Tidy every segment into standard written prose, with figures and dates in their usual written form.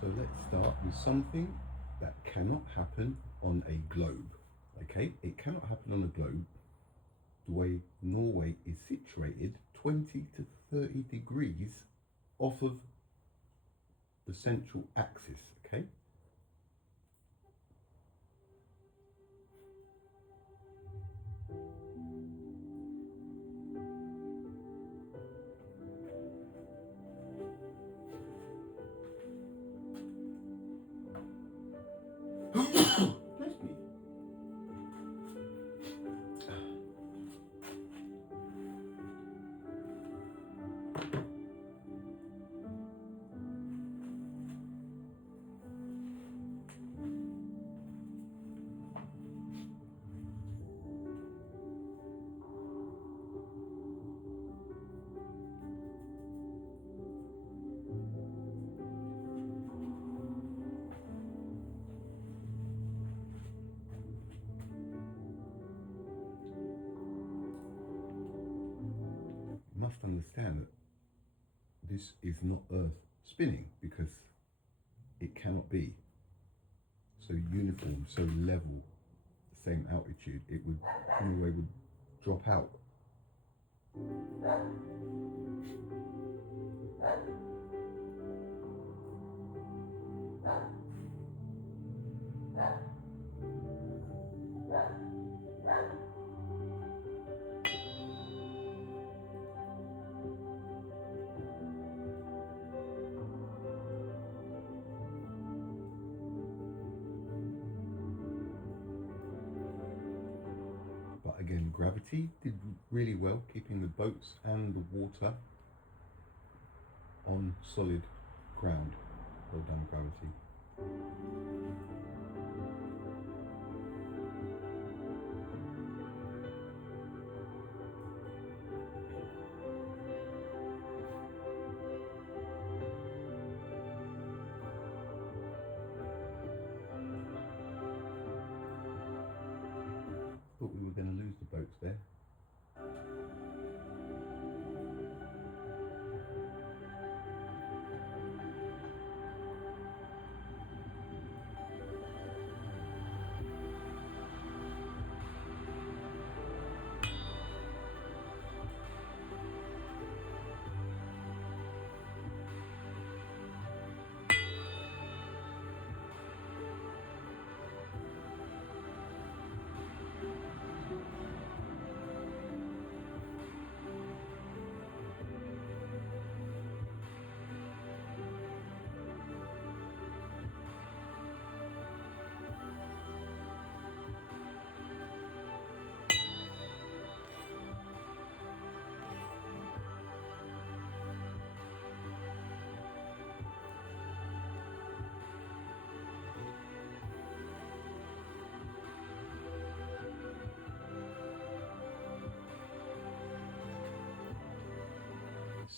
So let's start with something that cannot happen on a globe. Okay, it cannot happen on a globe. The way Norway is situated, 20 to 30 degrees off of the central axis. Okay. Bless me. You must understand that this is not Earth spinning, because it cannot be so uniform, so level, the same altitude. It would, Norway would drop out. But again, gravity did really well, keeping the boats and the water on solid ground. Well done, gravity. Thought we were going to lose the boats there.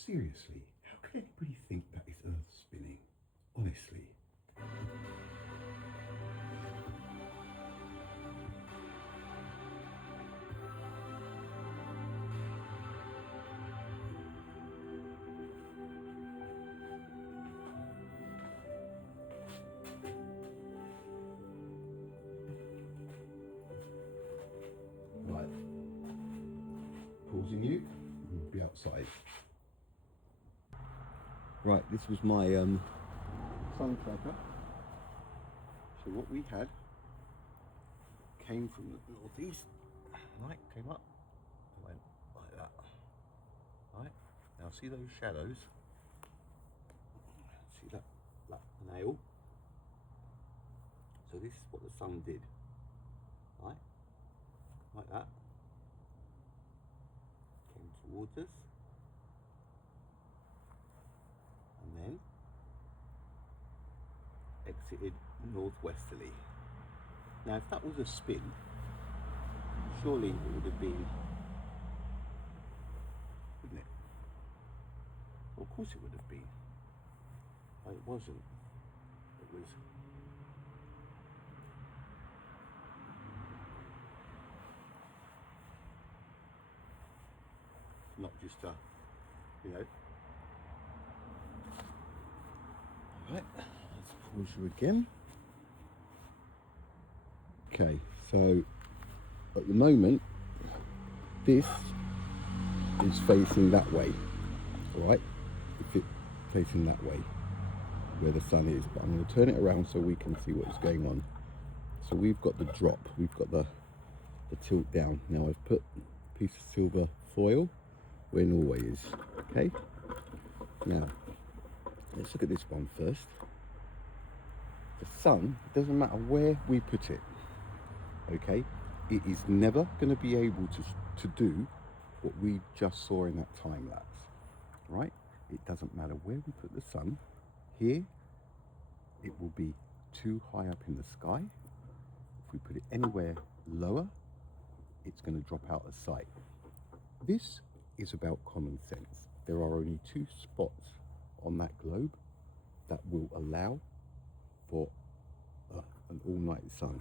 Seriously, how can anybody think that is Earth spinning? Honestly. Right. Pausing you. We'll be outside. Right, this was my sun tracker. So what we had came from the northeast. Right, came up, went like that. Right, now see those shadows? See that nail? So this is what the sun did. Right, like that. Came towards us. And then exited northwesterly. Now if that was a spin, surely it would have been, wouldn't it? Well, of course it would have been. But it wasn't. It was not just a, you know. Right, let's Pause you again. Okay, so at the moment, this is facing that way, all right? If it's facing that way, where the sun is, but I'm going to turn it around so we can see what's going on. So we've got the drop, we've got the tilt down. Now I've put a piece of silver foil where Norway is, okay? Now, let's look at this one first. The sun, doesn't matter where we put it, okay? It is never going to be able to do what we just saw in that time lapse, right? It doesn't matter where we put the sun. Here, it will be too high up in the sky. If we put it anywhere lower, it's going to drop out of sight. This is about common sense. There are only 2 spots on that globe that will allow for an all-night sun,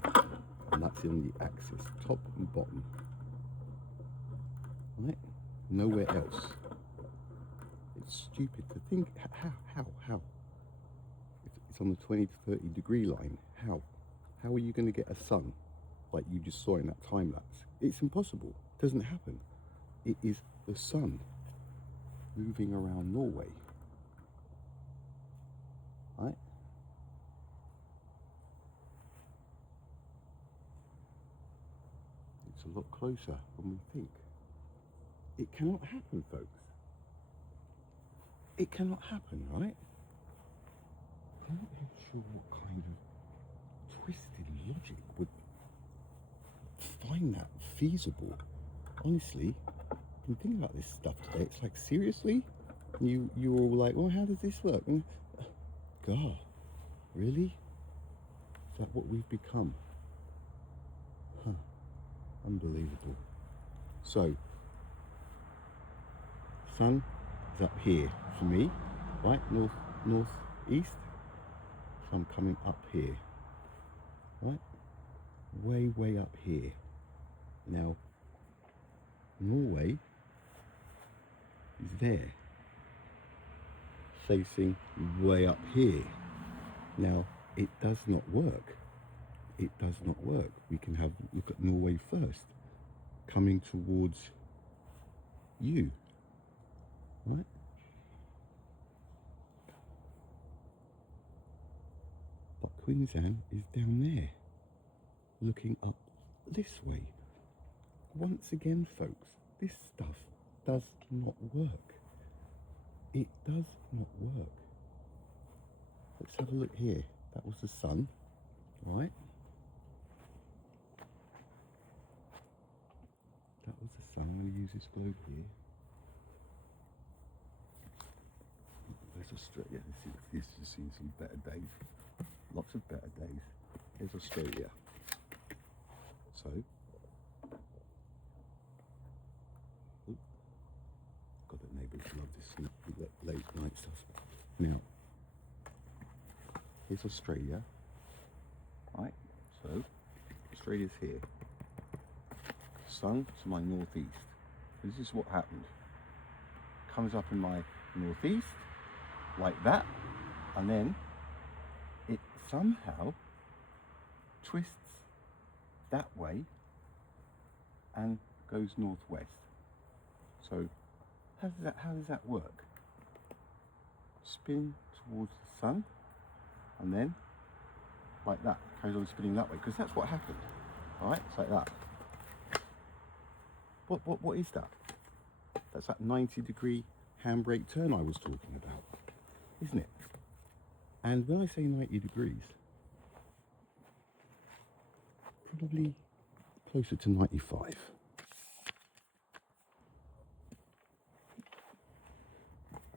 and that's in the axis, top and bottom, right? Nowhere else. It's stupid to think, how? It's on the 20 to 30 degree line, how are you going to get a sun like you just saw in that time lapse? It's impossible, it doesn't happen. It is the sun moving around Norway, right? It's a lot closer than we think. It cannot happen, folks. It cannot happen, right? I'm not really sure what kind of twisted logic would find that feasible. Honestly, I've been thinking about this stuff today. It's like, seriously? You're all like, well, how does this work? And, God, really? Is that what we've become? Huh. Unbelievable. So, sun is up here for me, right? Northeast. So I'm coming up here, right? Way up here. Now, Norway is there, facing way up here. Now, it does not work. It does not work. We can look at Norway first, coming towards you, right? But Queensland is down there, looking up this way. Once again, folks, this stuff does not work. It does not work. Let's have a look here. That was the sun, right? That was the sun. I'm going to use this globe here. There's Australia. This has seen some better days. Lots of better days. Here's Australia. So, God, the neighbours love this late night stuff. Now, here's Australia, right? So, Australia's here. Sun to my northeast. This is what happened. Comes up in my northeast, like that, and then it somehow twists that way and goes northwest. So how does that work? Spin towards the sun, and then like that, carries on spinning that way, because that's what happened. All right, it's like that. What is that? That's that 90-degree handbrake turn I was talking about, isn't it? And when I say 90 degrees, probably closer to 95.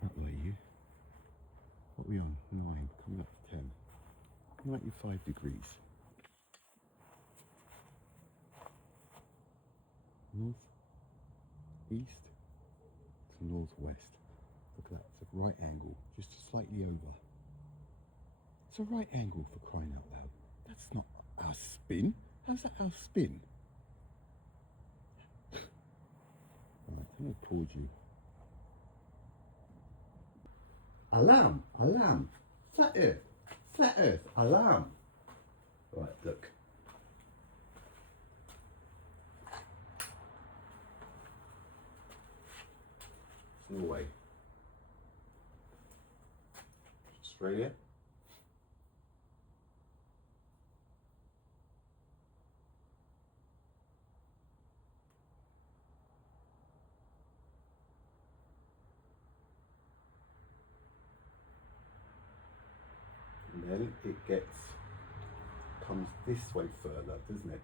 That way, you. What are we on? 9, coming up to 10. 95 degrees. North, east to northwest. Look at that, it's a right angle, just slightly over. It's a right angle, for crying out loud. That's not our spin. How's that our spin? Alright, I'm going to pause you. Alarm! Alarm! Sat here! flat earth, alarm. Right, look. Norway. Australia. And then it comes this way further, doesn't it?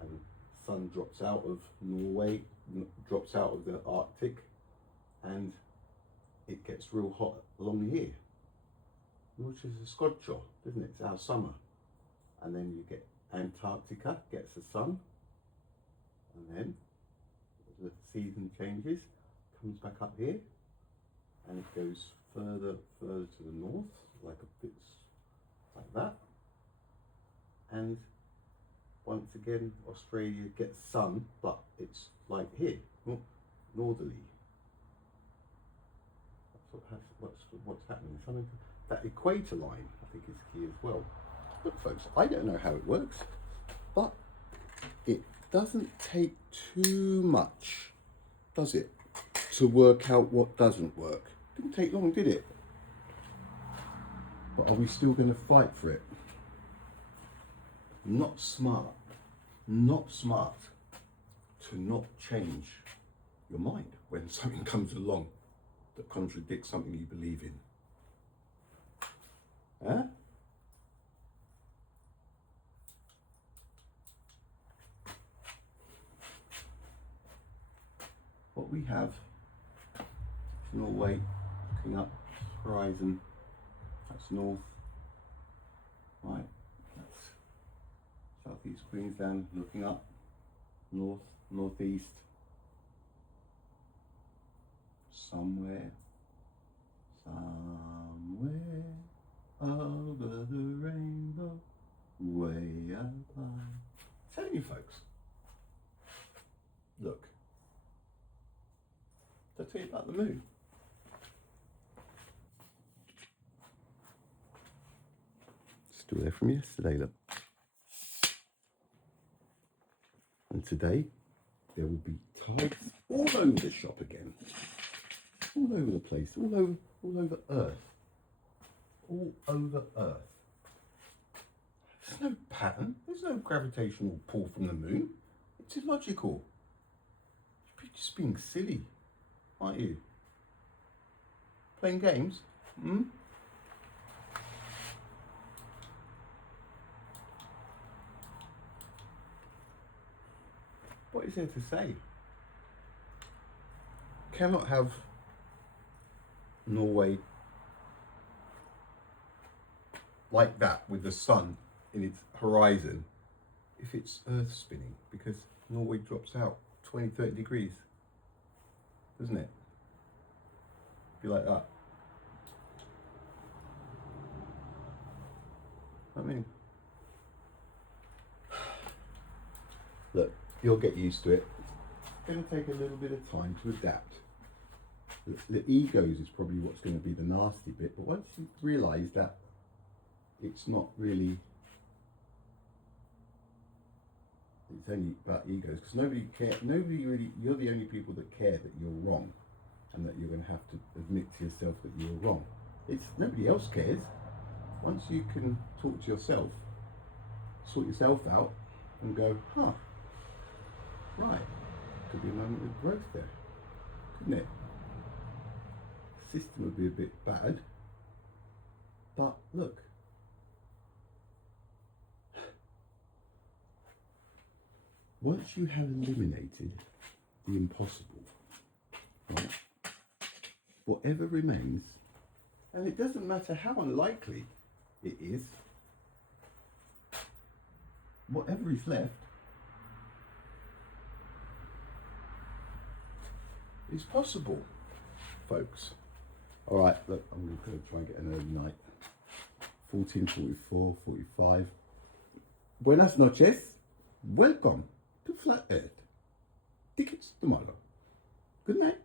And the sun drops out of Norway, drops out of the Arctic, and it gets real hot along here, which is a scorcher, isn't it? It's our summer. And then you get Antarctica, gets the sun, and then the season changes, comes back up here, and it goes further to the north, like a bit like that. And once again, Australia gets sun, but it's like here, northerly. What's happening? Something, that equator line, I think, is key as well. Look, folks, I don't know how it works, but it doesn't take too much, does it, to work out what doesn't work? Didn't take long, did it? But are we still going to fight for it? Not smart to not change your mind when something comes along that contradicts something you believe in. Huh? What we have is Norway looking up, horizon, that's north, right, that's southeast Queensland looking up, north, northeast, somewhere over the rainbow, way up high. Telling you, folks, look, did I tell you about the moon? Still there from yesterday, look. And today, there will be tides all over the shop again. All over the place, all over Earth. All over Earth. There's no pattern, there's no gravitational pull from the moon. It's illogical. You're just being silly, aren't you? Playing games? What is there to say? Cannot have Norway like that with the sun in its horizon if it's Earth spinning, because Norway drops out 20-30 degrees, doesn't it? Be like that. I mean, look, you'll get used to it. It's going to take a little bit of time to adapt. The egos is probably what's going to be the nasty bit, but once you realise that it's not really, it's only about egos, because nobody really, you're the only people that care that you're wrong, and that you're going to have to admit to yourself that you're wrong. It's nobody else cares. Once you can talk to yourself, sort yourself out, and go, right, could be a moment of growth there, couldn't it? System would be a bit bad, but look, once you have eliminated the impossible, right, whatever remains, and it doesn't matter how unlikely it is, whatever is left is possible, folks. All right, look, I'm going to try and get an early night. 14:44, 45. Buenas noches. Welcome to Flat Earth. Tickets tomorrow. Good night.